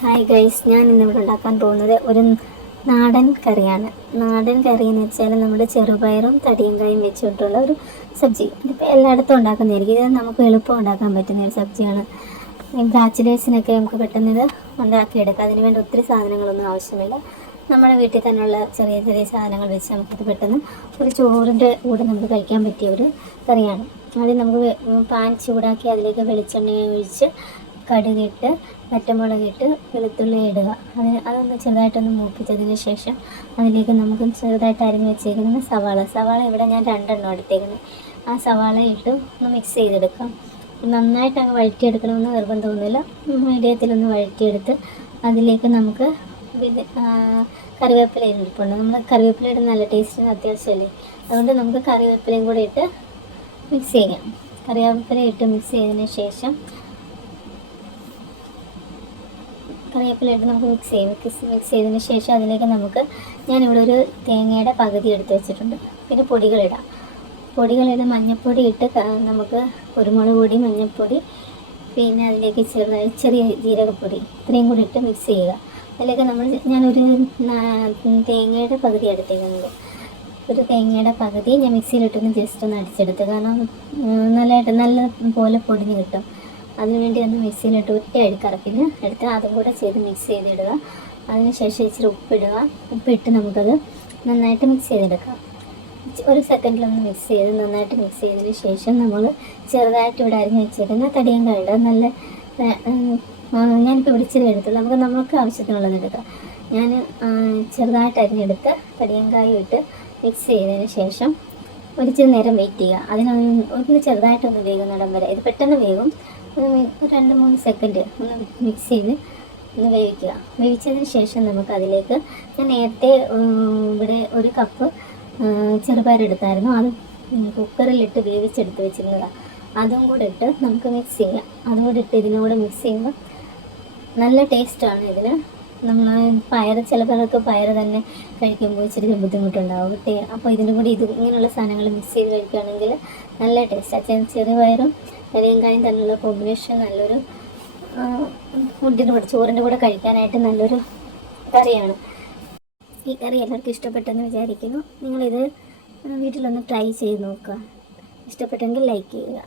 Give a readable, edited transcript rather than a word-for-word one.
Hi guys, ഞാൻ ഇന്നിവിടെ ഉണ്ടാക്കാൻ പോകുന്നത് ഒരു നാടൻ കറിയാണ്. നാടൻ കറി എന്ന് വെച്ചാൽ നമ്മുടെ ചെറുപയറും തടിയങ്കായും വെച്ചിട്ടുള്ള ഒരു സബ്ജി. ഇതിപ്പോൾ എല്ലായിടത്തും ഉണ്ടാക്കുന്നതായിരിക്കും. ഇത് നമുക്ക് എളുപ്പം ഉണ്ടാക്കാൻ പറ്റുന്ന ഒരു സബ്ജിയാണ്. ബാച്ചിലേഴ്സിനൊക്കെ നമുക്ക് പെട്ടെന്ന് ഇത് ഉണ്ടാക്കിയെടുക്കാം. അതിന് വേണ്ടി ഒത്തിരി സാധനങ്ങളൊന്നും ആവശ്യമില്ല. നമ്മുടെ വീട്ടിൽ തന്നെയുള്ള ചെറിയ ചെറിയ സാധനങ്ങൾ വെച്ച് നമുക്കിത് പെട്ടെന്ന് ഒരു ചോറിൻ്റെ കൂടെ നമുക്ക് കഴിക്കാൻ പറ്റിയ ഒരു കറിയാണ്. ആദ്യം നമുക്ക് പാൻ ചൂടാക്കി അതിലേക്ക് വെളിച്ചെണ്ണ ഒഴിച്ച് കടുകിട്ട് പച്ചമുളകിട്ട് വെളുത്തുള്ളി ഇടുക. അതൊന്ന് ചെറുതായിട്ടൊന്ന് മൂപ്പിച്ചതിന് ശേഷം അതിലേക്ക് നമുക്ക് ചെറുതായിട്ട് അരിഞ്ഞ് വെച്ചേക്കുന്ന സവാള ഇവിടെ ഞാൻ 2 എണ്ണം എടുത്തേക്കുന്നത്. ആ സവാള ഇട്ട് ഒന്ന് മിക്സ് ചെയ്തെടുക്കാം. നന്നായിട്ട് അങ്ങ് വഴറ്റിയെടുക്കണമെന്ന് നിർബന്ധമൊന്നുമില്ല. മീഡിയത്തിലൊന്ന് വഴറ്റിയെടുത്ത് അതിലേക്ക് നമുക്ക് കറിവേപ്പില ഇരിപ്പുണ്ട്. നമ്മൾ കറിവേപ്പിലയുടെ നല്ല ടേസ്റ്റിന് അത്യാവശ്യമല്ലേ, അതുകൊണ്ട് നമുക്ക് കറിവേപ്പിലയും കൂടെ ഇട്ട് മിക്സ് ചെയ്യാം. കറിവേപ്പില ഇട്ട് മിക്സ് ചെയ്തതിന് ശേഷം നമുക്ക് മിക്സ് ചെയ്തതിന് ശേഷം അതിലേക്ക് ഞാനിവിടെ ഒരു തേങ്ങയുടെ പകുതി എടുത്ത് വെച്ചിട്ടുണ്ട്. പിന്നെ പൊടികളിടാം. മഞ്ഞൾപ്പൊടി ഇട്ട് നമുക്ക് കുരുമുളക് പൊടി, മഞ്ഞൾപ്പൊടി, പിന്നെ അതിലേക്ക് ചെറിയ ജീരകപ്പൊടി ഇത്രയും കൂടി ഇട്ട് മിക്സ് ചെയ്യുക. അതിലേക്ക് ഞാനൊരു തേങ്ങയുടെ പകുതി എടുത്തേക്കുന്നത്. ഒരു തേങ്ങയുടെ പകുതി ഞാൻ മിക്സിയിലിട്ടൊന്ന് ജസ്റ്റ് ഒന്ന് അടിച്ചെടുത്ത്, കാരണം നല്ല പോലെ പൊടിഞ്ഞ് കിട്ടും. അതിനുവേണ്ടി ഒന്ന് മിക്സിയിലിട്ട് ഒറ്റ കറക്കിന് എടുത്ത് അതും കൂടെ ചെയ്ത് മിക്സ് ചെയ്തിടുക. അതിനുശേഷം ഇച്ചിരി ഉപ്പിട്ട് നമുക്കത് നന്നായിട്ട് മിക്സ് ചെയ്തെടുക്കാം. ഒരു സെക്കൻഡിലൊന്ന് നന്നായിട്ട് മിക്സ് ചെയ്തതിന് ശേഷം നമ്മൾ ചെറുതായിട്ട് ഇവിടെ അരിഞ്ഞ് വെച്ചിരുന്ന തടിയങ്കായ നല്ല ഞാനിപ്പോൾ ഇവിടെ ഇച്ചിരി എടുത്തുള്ളൂ. നമുക്ക് ആവശ്യത്തിനുള്ളത് എടുക്കാം. ഞാൻ ചെറുതായിട്ട് അരിഞ്ഞെടുത്ത് തടിയങ്കായ ഇട്ട് മിക്സ് ചെയ്തതിന് ശേഷം ഒരിച്ചിരി നേരം വെയിറ്റ് ചെയ്യുക. ഒന്ന് ചെറുതായിട്ടൊന്ന് വേകുന്നിടം വരെ. ഇത് പെട്ടെന്ന് വേകും. 2-3 സെക്കൻഡ് ഒന്ന് മിക്സ് ചെയ്ത് ഒന്ന് വേവിക്കുക. വേവിച്ചതിന് ശേഷം നമുക്കതിലേക്ക് ഞാൻ നേരത്തെ ഇവിടെ 1 കപ്പ് ചെറുപയറെടുത്തായിരുന്നു. അത് കുക്കറിലിട്ട് വേവിച്ചെടുത്ത് വെച്ചിരുന്നതാണ്. അതും കൂടെ ഇട്ട് നമുക്ക് മിക്സ് ചെയ്യാം. അതും കൂടെ ഇട്ട് ഇതിനോട് മിക്സ് ചെയ്യുമ്പോൾ നല്ല ടേസ്റ്റാണ് ഇതിന്. നമ്മൾ ചിലപ്പോഴൊക്കെ പയർ തന്നെ കഴിക്കുമ്പോൾ ഇച്ചിരി ബുദ്ധിമുട്ടുണ്ടാവും. അപ്പോൾ ഇതിൻ്റെ കൂടി ഇങ്ങനെയുള്ള സാധനങ്ങൾ മിക്സ് ചെയ്ത് കഴിക്കുകയാണെങ്കിൽ നല്ല ടേസ്റ്റാണ്. ചെറുപയറും തടിയങ്കായും തമ്മിലുള്ള കോമ്പിനേഷൻ നല്ലൊരു ഫുഡിൻ്റെ കൂടെ, ചോറിൻ്റെ കൂടെ കഴിക്കാനായിട്ട് നല്ലൊരു കറിയാണ്. ഈ കറി എല്ലാവർക്കും ഇഷ്ടപ്പെട്ടെന്ന് വിചാരിക്കുന്നു. നിങ്ങളിത് വീട്ടിലൊന്ന് ട്രൈ ചെയ്ത് നോക്കുക. ഇഷ്ടപ്പെട്ടെങ്കിൽ ലൈക്ക് ചെയ്യുക.